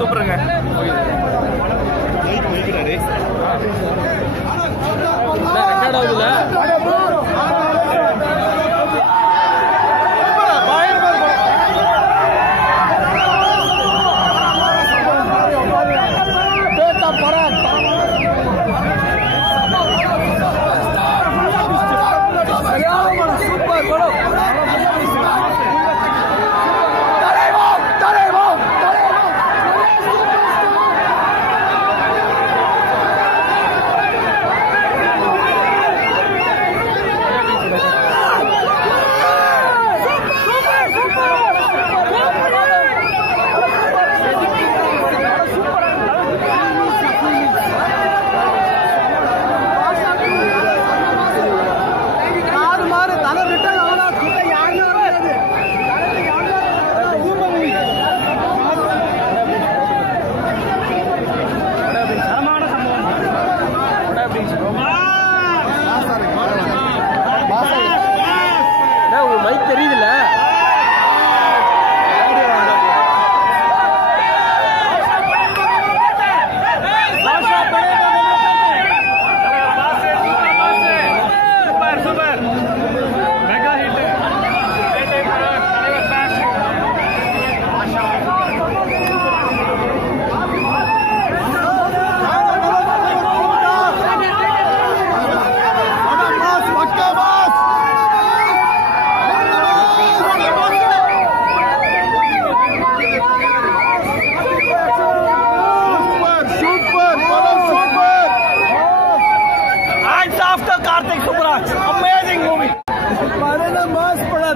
சூப்பருங்க. ரெக்கார்ட் ஆகுதுல்ல? மைக் தெரியுதுல்ல?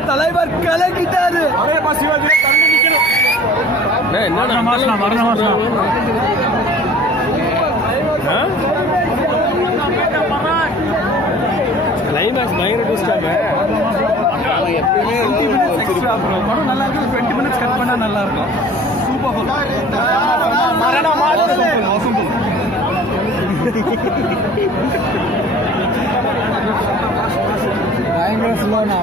தலைவர் கலக்கிட்டாரு. கிளைமேக்ஸ் பயங்கர ட்விஸ்டாக படம் நல்லா இருக்கு. 20 minutes கட் பண்ணா நல்லா இருக்கும். சூப்பர் பயங்கர ஸ்லோனா.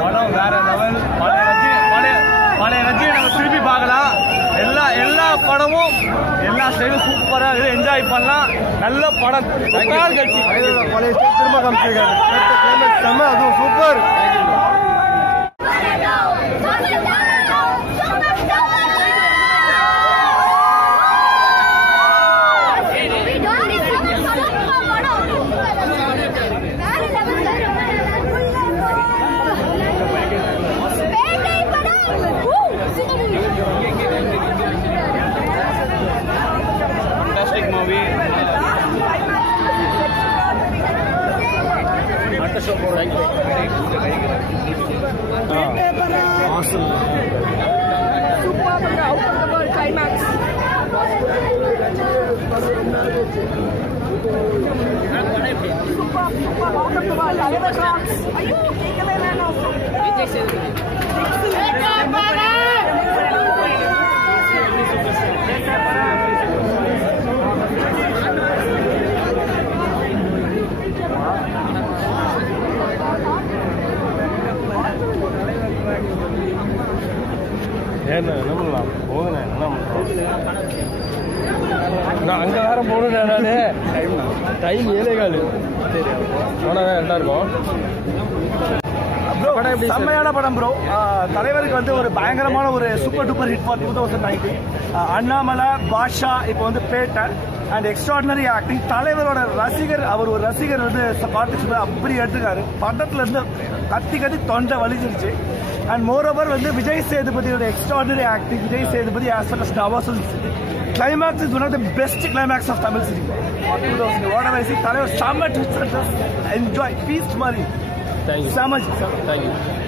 படம் வேற லெவல். பழைய ரஜினி நம்ம திருப்பி பார்க்கலாம். எல்லா படமும் எல்லா ஸ்டைலும் சூப்பரா என்ஜாய் பண்ணலாம். நல்ல படம். பழைய திரும்ப காமிச்சிருக்காரு. அதுவும் super. Awesome. Super out of the world climax. Super out of the world. Ayyo, kekale nano. என்ன பண்ணலாம் போதுண்ணே. என்ன பண்ணுறோம்? நான் அங்கே வேற போகணுண்ணே. நான் டைம் 7:15. சரி போனால் தான் கரெக்டாக இருக்கும். செம்மையான படம் ப்ரோ. தலைவருக்கு வந்து ஒரு பயங்கரமான ஒரு super duper hit for 2019. Annamalai, Basha, இப்போ வந்து பேட்டை அண்ட் எக்ஸ்ட்ராடினரி ஆக்டிங். தலைவரோட ரசிகர், அவர் ஒரு ரசிகர் வந்து பார்ட்டிசிபேட் அப்படி எடுத்துக்காரு. படத்துல இருந்து கத்தி தொண்டை வலிச்சிருச்சு. அண்ட் மோர் ஓவர் வந்து விஜய் சேதுபதியோட extraordinary acting. Vijay Sethupathi as well as Davasul. Climax is one of the best climax of Tamil cinema. Whatever I see, தலைவர் செம்ம. Enjoy, feast மாதிரி. Thank you so much. Thank you.